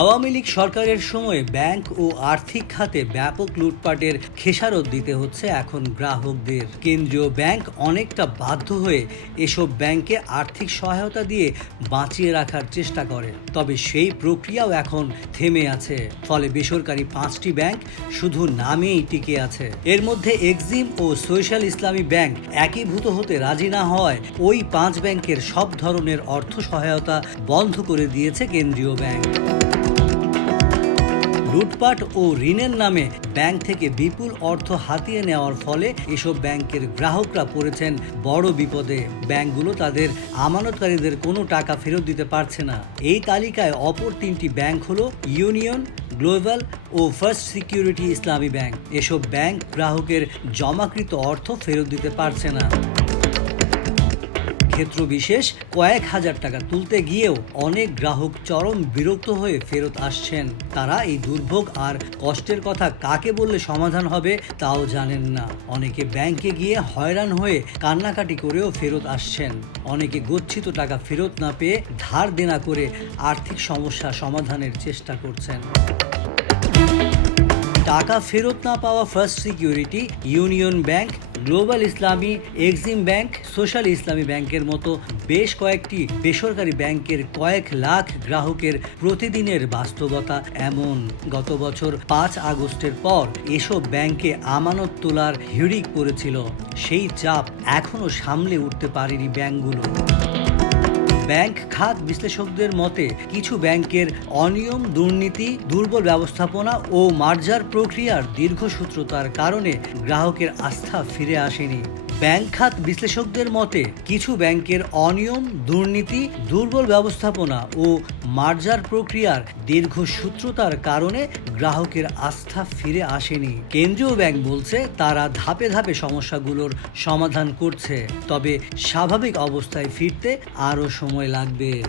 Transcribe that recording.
আওয়ামী লীগ সরকারের সময় ব্যাংক ও আর্থিক খাতে ব্যাপক লুটপাটের খেসারত দিতে হচ্ছে এখন গ্রাহকদের। কেন্দ্রীয় ব্যাংক অনেকটা বাধ্য হয়ে এসব ব্যাংকে আর্থিক সহায়তা দিয়ে বাঁচিয়ে রাখার চেষ্টা করে। তবে সেই প্রক্রিয়াও এখন থেমে আছে। ফলে বেসরকারি পাঁচটি ব্যাংক শুধু নামেই টিকে আছে। এর মধ্যে এক্সিম ও সোশ্যাল ইসলামী ব্যাংক একীভূত হতে রাজি না হওয়ায় ওই পাঁচ ব্যাংকের সব ধরনের অর্থ সহায়তা বন্ধ করে দিয়েছে কেন্দ্রীয় ব্যাংক। লুটপাট ও ঋণের নামে ব্যাংক থেকে বিপুল অর্থ হাতিয়ে নেওয়ার ফলে এসব ব্যাংকের গ্রাহকরা পড়েছেন বড় বিপদে। ব্যাংকগুলো তাদের আমানতকারীদের কোনো টাকা ফেরত দিতে পারছে না। এই তালিকায় অপর তিনটি ব্যাংক হলো ইউনিয়ন, গ্লোবাল ও ফার্স্ট সিকিউরিটি ইসলামী ব্যাংক। এসব ব্যাংক গ্রাহকের জমাকৃত অর্থ ফেরত দিতে পারছে না। ক্ষেত্র বিশেষ কয়েক হাজার টাকা তুলতে গিয়েও অনেক গ্রাহক চরম বিরক্ত হয়ে ফেরত আসছেন। তারা এই দুর্ভোগ আর কষ্টের কথা কাকে বললে সমাধান হবে তাও জানেন না। অনেকে ব্যাংকে গিয়ে হয়রান হয়ে কান্নাকাটি করেও ফেরত আসছেন। অনেকে গচ্ছিত টাকা ফেরত না পেয়ে ধার দেনা করে আর্থিক সমস্যা সমাধানের চেষ্টা করছেন। টাকা ফেরত না পাওয়া first security union bank global Islami Exim bank social Islami ব্যাংকের মতো বেশ কয়েকটি বেসরকারি ব্যাংকের কয়েক লাখ গ্রাহকের প্রতিদিনের বাস্তবতা এমন। গত বছর পাঁচ আগস্টের পর এসব ব্যাংকে আমানত তোলার হিড়িক পড়েছিল। সেই চাপ এখনও সামলে উঠতে পারেনি ব্যাংকগুলো। ব্যাংক খাত বিশ্লেষকদের মতে, কিছু ব্যাংকের অনিয়ম, দুর্নীতি, দুর্বল ব্যবস্থাপনা ও মার্জার প্রক্রিয়ার দীর্ঘসূত্রতার কারণে গ্রাহকের আস্থা ফিরে আসেনি। ব্যাংক খাত বিশ্লেষকদের মতে, কিছু ব্যাংকের অনিয়ম, দুর্নীতি, দুর্বল ব্যবস্থাপনা ও মার্জার প্রক্রিয়ার দীর্ঘসূত্রতার কারণে গ্রাহকের আস্থা ফিরে আসেনি। কেন্দ্রীয় ব্যাংক বলছে, তারা ধাপে ধাপে সমস্যাগুলোর সমাধান করছে, তবে স্বাভাবিক অবস্থায় ফিরতে আরও সময় লাগবে।